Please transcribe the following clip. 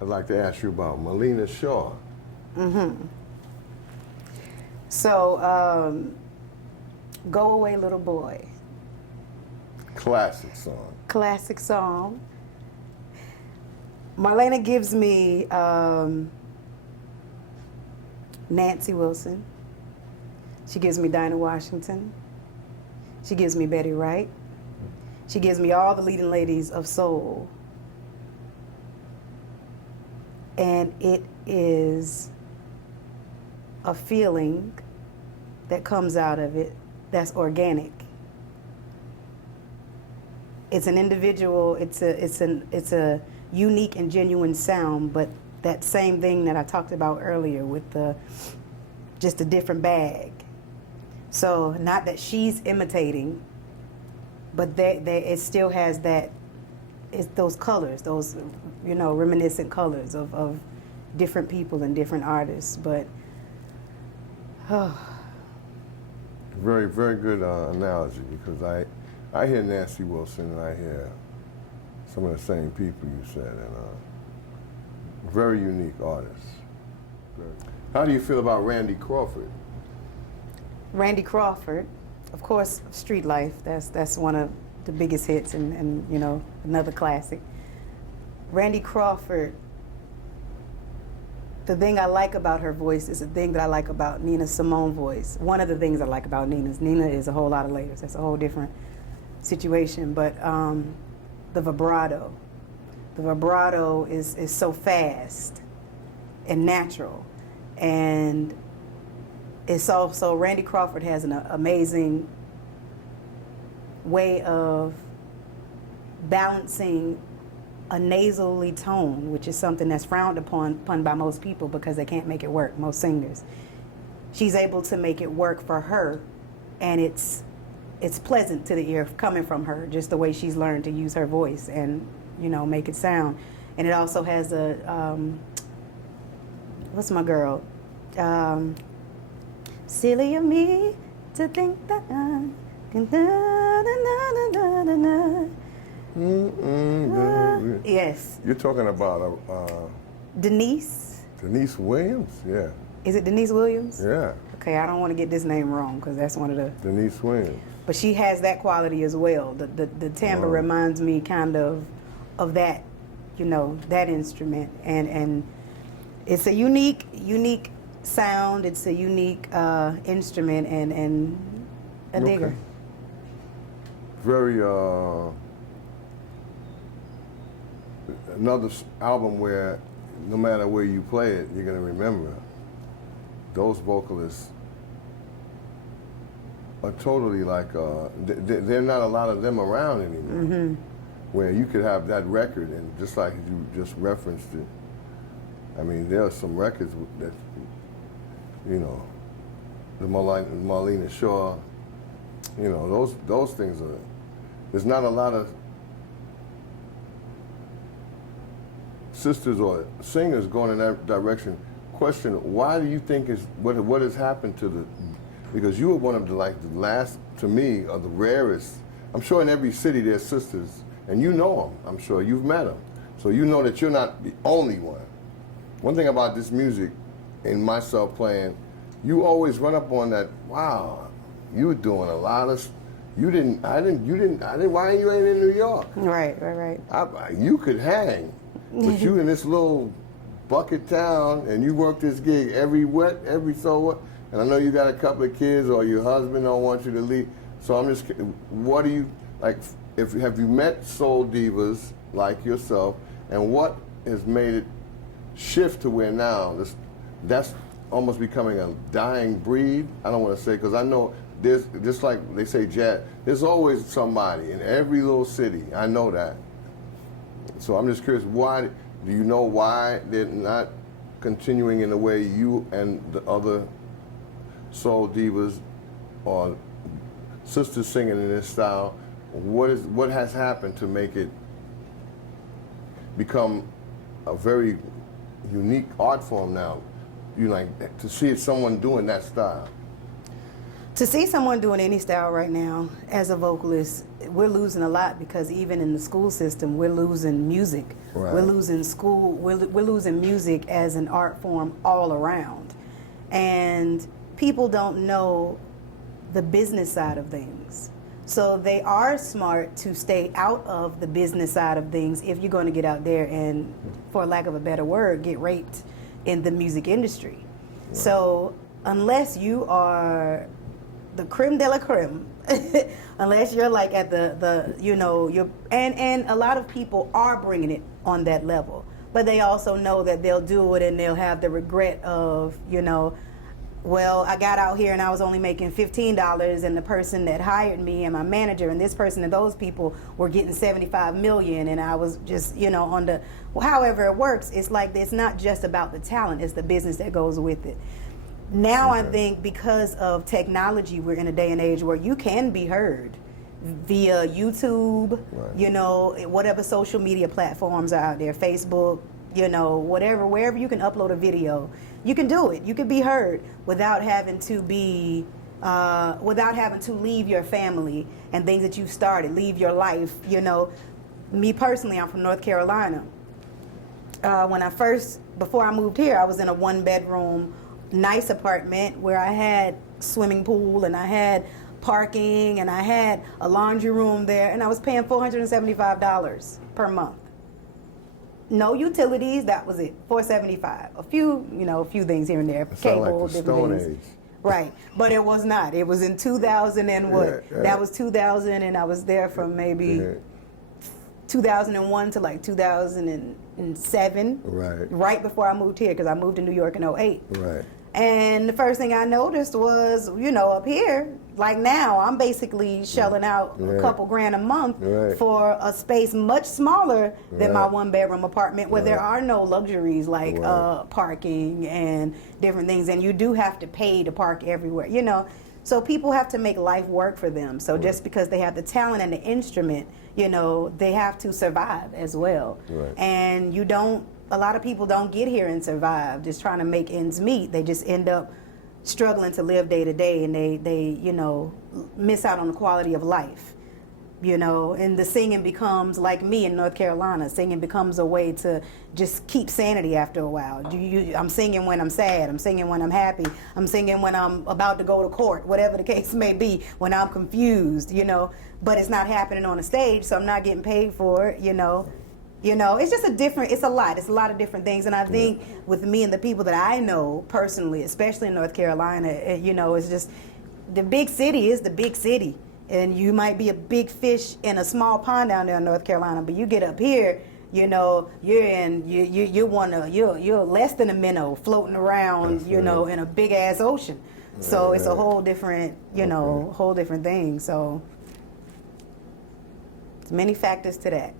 I'd like to ask you about Melina Shaw. So, Go Away Little Boy. Classic song. Classic song. Marlena gives me Nancy Wilson. She gives me Dinah Washington. She gives me Betty Wright. She gives me all the leading ladies of soul. And it is a feeling that comes out of it that's organic. It's an individual, it's a unique and genuine sound, but that same thing that I talked about earlier with just a different bag. So not that she's imitating, but it still has it's those colors, those, reminiscent colors of different people and different artists. But Very, very good analogy, because I hear Nancy Wilson and I hear some of the same people you said, and very unique artists. How do you feel about Randy Crawford? Randy Crawford, of course, Street Life. That's one of the biggest hits, and another classic. Randy Crawford. The thing I like about her voice is the thing that I like about Nina Simone's voice. One of the things I like about Nina is a whole lot of layers. That's a whole different situation. But the vibrato. The vibrato is so fast and natural. And it's also, Randy Crawford has an amazing way of balancing a nasally tone, which is something that's frowned upon by most people because they can't make it work, most singers. She's able to make it work for her, and it's pleasant to the ear coming from her, just the way she's learned to use her voice and, make it sound. And it also has what's my girl? Silly of me to think that yes. You're talking about Denise Williams? Yeah. Is it Denise Williams? Yeah. Okay, I don't want to get this name wrong because that's one of the... Denise Williams. But she has that quality as well. The timbre reminds me kind of that, that instrument. And it's a unique sound. It's a unique instrument and a digger. Very... another album where no matter where you play it, you're going to remember. Those vocalists are totally like, there are not a lot of them around anymore. Where you could have that record, and just like you just referenced it, I mean, there are some records that, the Marlena Shaw, those things are, there's not a lot of sisters or singers going in that direction. Question, why do you think what has happened to because you were one of the last, to me, of the rarest. I'm sure in every city there's sisters, and you know them, I'm sure, you've met them. So you know that you're not the only one. One thing about this music, and myself playing, you always run up on that, wow, you were doing a lot of, why you ain't in New York? Right. You could hang. But you in this little bucket town, and you work this gig every so what, and I know you got a couple of kids, or your husband don't want you to leave. So I'm just, what do you, have you met soul divas like yourself, and what has made it shift to where now that's almost becoming a dying breed? I don't want to say, because I know there's, just like they say jazz, there's always somebody in every little city. I know that. So I'm just curious, do you know why they're not continuing in the way you and the other soul divas or sisters singing in this style? What has happened to make it become a very unique art form now? You to see someone doing that style. To see someone doing any style right now as a vocalist, we're losing a lot because even in the school system, we're losing music. Right. We're losing school. We're losing music as an art form all around, and people don't know the business side of things. So they are smart to stay out of the business side of things if you're going to get out there and, for lack of a better word, get raped in the music industry. Right. So unless you are the creme de la creme, unless you're like at the you know, you're, and a lot of people are bringing it on that level, but they also know that they'll do it and they'll have the regret of, you know, well, I got out here and I was only making $15, and the person that hired me and my manager and this person and those people were getting 75 million, and I was just, you know, on the, well, however it works, it's like it's not just about the talent, it's the business that goes with it. Now I think because of technology, we're in a day and age where you can be heard via YouTube, right. You know, whatever social media platforms are out there, Facebook, you know, whatever, wherever you can upload a video, you can do it. You can be heard without having to be, without having to leave your family and things that you've started, leave your life. You know, me personally, I'm from North Carolina. When I first, before I moved here, I was in a 1-bedroom, nice apartment where I had swimming pool and I had parking and I had a laundry room there, and I was paying $475 per month. No utilities, that was it, $475. A few, you know, a few things here and there, cable, like the different Stone things. Age. Right, but it was not. It was in 2000 and what? Yeah. That was 2000, and I was there from maybe 2001 to like 2007. Right before I moved here, because I moved to New York in 2008. Right. And the first thing I noticed was, you know, up here, like now, I'm basically shelling out a couple grand a month for a space much smaller than my 1-bedroom apartment, where there are no luxuries like parking and different things. And you do have to pay to park everywhere, you know. So people have to make life work for them. So just because they have the talent and the instrument, you know, they have to survive as well. And you don't, a lot of people don't get here and survive just trying to make ends meet. They just end up struggling to live day to day, and they you know, miss out on the quality of life, you know. And the singing becomes, like me in North Carolina, singing becomes a way to just keep sanity after a while. I'm singing when I'm sad, I'm singing when I'm happy, I'm singing when I'm about to go to court, whatever the case may be, when I'm confused, you know, but it's not happening on a stage, so I'm not getting paid for it, you know. You know, it's just it's a lot of different things. And I think with me and the people that I know personally, especially in North Carolina, you know, it's just, the big city is the big city. And you might be a big fish in a small pond down there in North Carolina, but you get up here, you know, you're less than a minnow floating around, you know, in a big ass ocean. So it's a whole different, you know, whole different thing. So there's many factors to that.